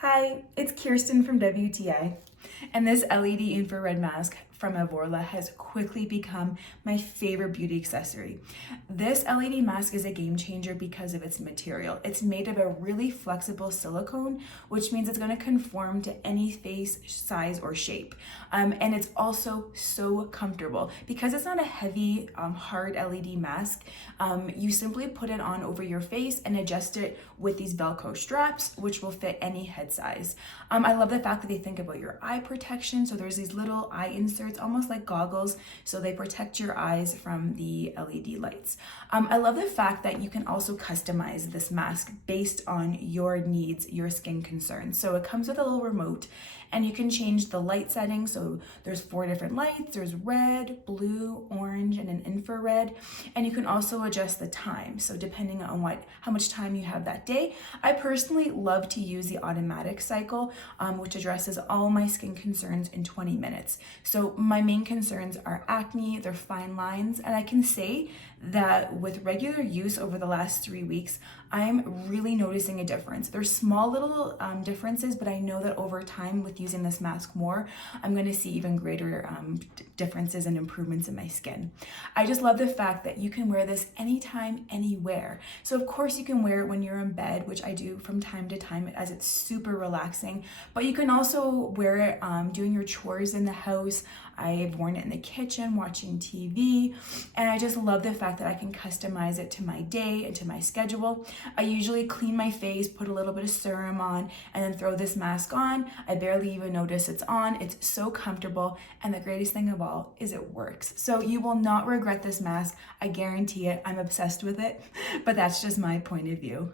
Hi, it's Kirsten from WTI, and this LED infrared mask from Avorla has quickly become my favorite beauty accessory. This LED mask is a game changer because of its material. It's made of a really flexible silicone, which means it's going to conform to any face size or shape. And it's also so comfortable. Because it's not a heavy, hard LED mask, you simply put it on over your face and adjust it with these Velcro straps, which will fit any head size. I love the fact that they think about your eye protection. So there's these little eye inserts, almost like goggles, so they protect your eyes from the LED lights. I love the fact that you can also customize this mask based on your needs, your skin concerns. So it comes with a little remote, and you can change the light settings. So there's 4 different lights. There's red, blue, orange, and an infrared. And you can also adjust the time. So depending on how much time you have that day. I personally love to use the automatic cycle, which addresses all my skin concerns in 20 minutes. So my main concerns are acne, they're fine lines, and I can say that with regular use over the last 3 weeks, I'm really noticing a difference. There's small little differences, but I know that over time with using this mask more, I'm going to see even greater differences and improvements in my skin. I just love the fact that you can wear this anytime, anywhere. So of course you can wear it when you're in bed, which I do from time to time as it's super relaxing, but you can also wear it doing your chores in the house. I've worn it in the kitchen, watching TV, and I just love the fact that I can customize it to my day and to my schedule. I usually clean my face, put a little bit of serum on, and then throw this mask on. I barely even notice it's on. It's so comfortable, and the greatest thing of all is it works. So you will not regret this mask. I guarantee it. I'm obsessed with it, but that's just my point of view.